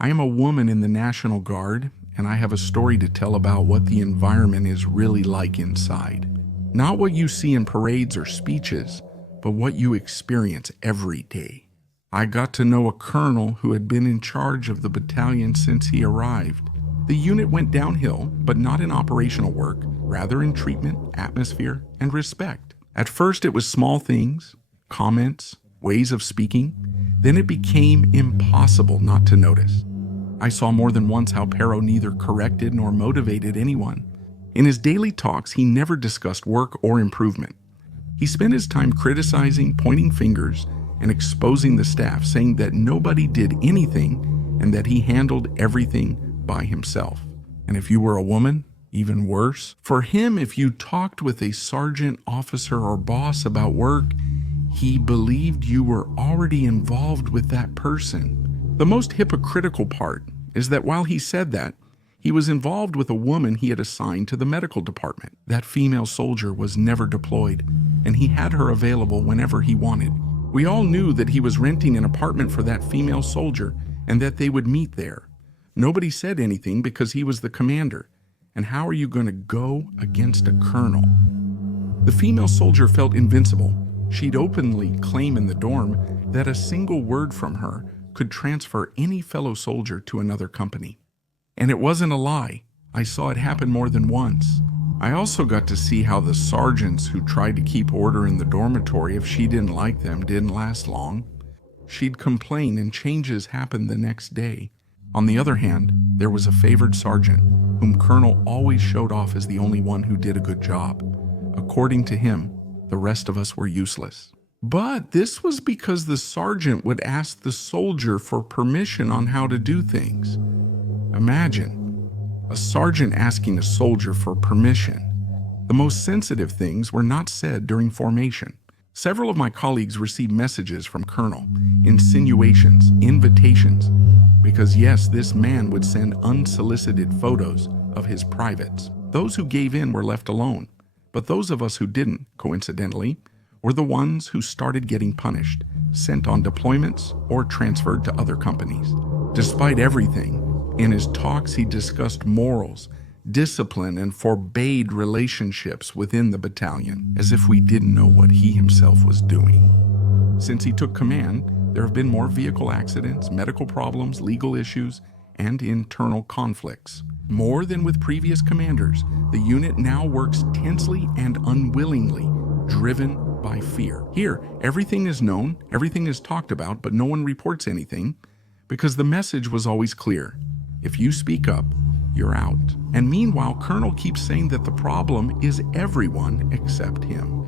I am a woman in the National Guard, and I have a story to tell about what the environment is really like inside. Not what you see in parades or speeches, but what you experience every day. I got to know a colonel who had been in charge of the battalion since he arrived. The unit went downhill, but not in operational work, rather in treatment, atmosphere, and respect. At first it was small things, comments, ways of speaking. Then it became impossible not to notice. I saw more than once how Pero neither corrected nor motivated anyone. In his daily talks, he never discussed work or improvement. He spent his time criticizing, pointing fingers, and exposing the staff, saying that nobody did anything and that he handled everything by himself. And if you were a woman, even worse. For him, if you talked with a sergeant, officer, or boss about work, he believed you were already involved with that person. The most hypocritical part is that while he said that, he was involved with a woman he had assigned to the medical department. That female soldier was never deployed, and he had her available whenever he wanted. We all knew that he was renting an apartment for that female soldier and that they would meet there. Nobody said anything because he was the commander. And how are you going to go against a colonel? The female soldier felt invincible. She'd openly claim in the dorm that a single word from her could transfer any fellow soldier to another company. And it wasn't a lie. I saw it happen more than once. I also got to see how the sergeants who tried to keep order in the dormitory if she didn't like them didn't last long. She'd complain and changes happened the next day. On the other hand, there was a favored sergeant whom Colonel always showed off as the only one who did a good job. According to him, the rest of us were useless. But this was because the sergeant would ask the soldier for permission on how to do things. Imagine, a sergeant asking a soldier for permission. The most sensitive things were not said during formation. Several of my colleagues received messages from Colonel, insinuations, invitations, because yes, this man would send unsolicited photos of his privates. Those who gave in were left alone, but those of us who didn't, coincidentally, were the ones who started getting punished, sent on deployments, or transferred to other companies. Despite everything, in his talks he discussed morals, discipline, and forbade relationships within the battalion, as if we didn't know what he himself was doing. Since he took command, there have been more vehicle accidents, medical problems, legal issues, and internal conflicts. More than with previous commanders, the unit now works tensely and unwillingly, driven by fear. Here, everything is known, everything is talked about, but no one reports anything, because the message was always clear. If you speak up, you're out. And meanwhile, Colonel keeps saying that the problem is everyone except him.